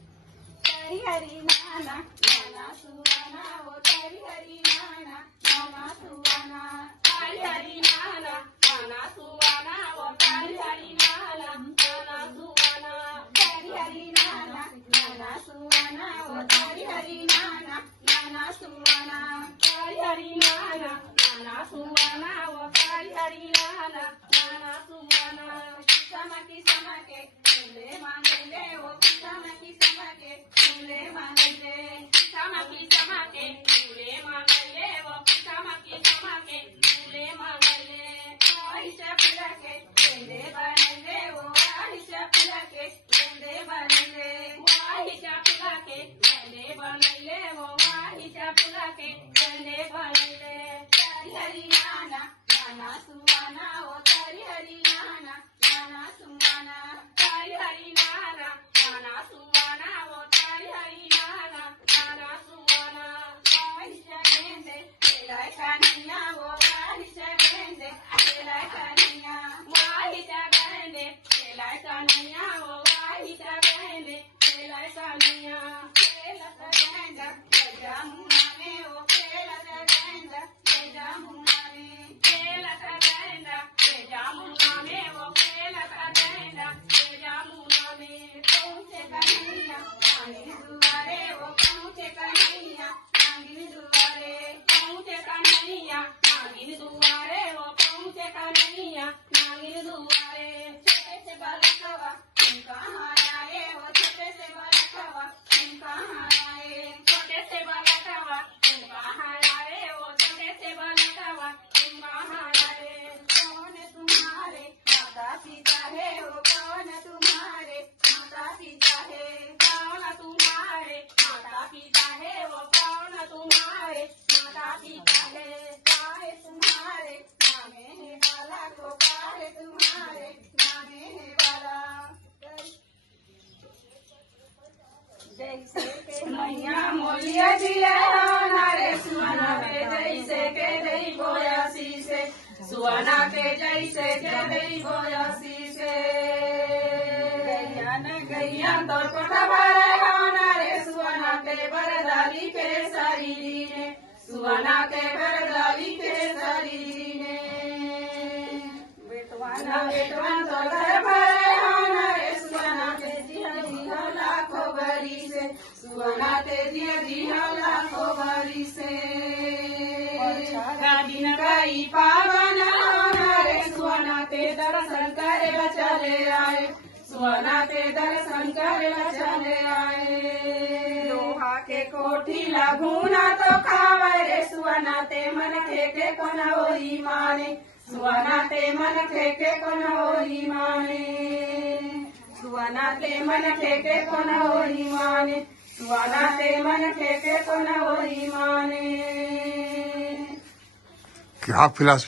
हरी नाना नाना सुवाना वो हरी हरी नाना नाना सुवाना हरी हरी नाना नाना सुवाना वो हरी हरी नाना नाना सुवाना हरी हरी नाना नाना सुवाना वो हरी हरी नाना नाना सुवाना हरी हरी नाना नाना सुवाना वो हरी हरी नाना नाना सुवाना समके समके फूले मांगले वो समके समके फूले मांगले समके समके फूले मांगले वो समके समके फूले मांगले आहिशा फुलके फूले बनले वो आहिशा फुलके फूले बनले आहिशा फुलके फूले बनले वो आहिशा फुलके फूले बनले हरी हरी नाना नाना सुवाना वो हरी हरी नाना नाना सुवाना हरी हरी नाना नाना सुवाना वो हरी हरी नाना नाना सुवाना आहिशा गेंदे तेरा कन्हैया वो आहिशा गेंदे तेरा कन्हैया आहिशा गेंदे तेरा कन्हैया वो आहिशा गेंदे तेरा कन्हैया तेरा गेंदा जमुना में वो तेरा गेंदा जमुना में तेरा गेंदा जमुना में वो तेरा गेंदा जमुना में पहुंचे कन्हैया आंगन दुआरे वो पहुंचे कन्हैया आंगन दुआरे पहुंचे कन्हैया आंगन दुआरे वो पहुंचे कन्हैया आंगन दुआरे छोटे से बालकवा तुम कहाँ आए वो छोटे से बालकवा तुम कहाँ आए छोटे से बालकवा तुम कहाँ आए वो छोटे से बालकवा तुम कहाँ आए कौन तुम्हारे माता पिता है वो कौन तुम्हारे माता पिता है कौन तुम्हारे माता पिता है वो कौन तुम्हारे माता पिता है काहे तुम्हारे नामे है वाला को काहे तुम्हारे नामे है वाला जैसे के मैया मोलिया दिया नारे सुवना के जैसे के दई बोयासी से सुवना के जैसे के दई बोयासी से गैया न गैया तोर कोठा नारे सुवना के बरदाली के शरीरी ने सुवना के बरदाली के शरीरी ने बेटवाना बेटवान तो घर भरे नारे सुवना के जिया जिया लाखों बरी से सुवना के जिया जिया लाखों बरी से गाड़ी न गई पावन नारे सुवना के दर्शन करे चले आए सुवना के दर्शन करे चले आए लोहा के कोठी लागूना तो खावे रे सुवना ते मन के कोन होई माने सुवना ते मन के कोन होई माने सुवना ते मन के कोन होई माने सुवना ते मन के कोन होई माने क्या फिलहाल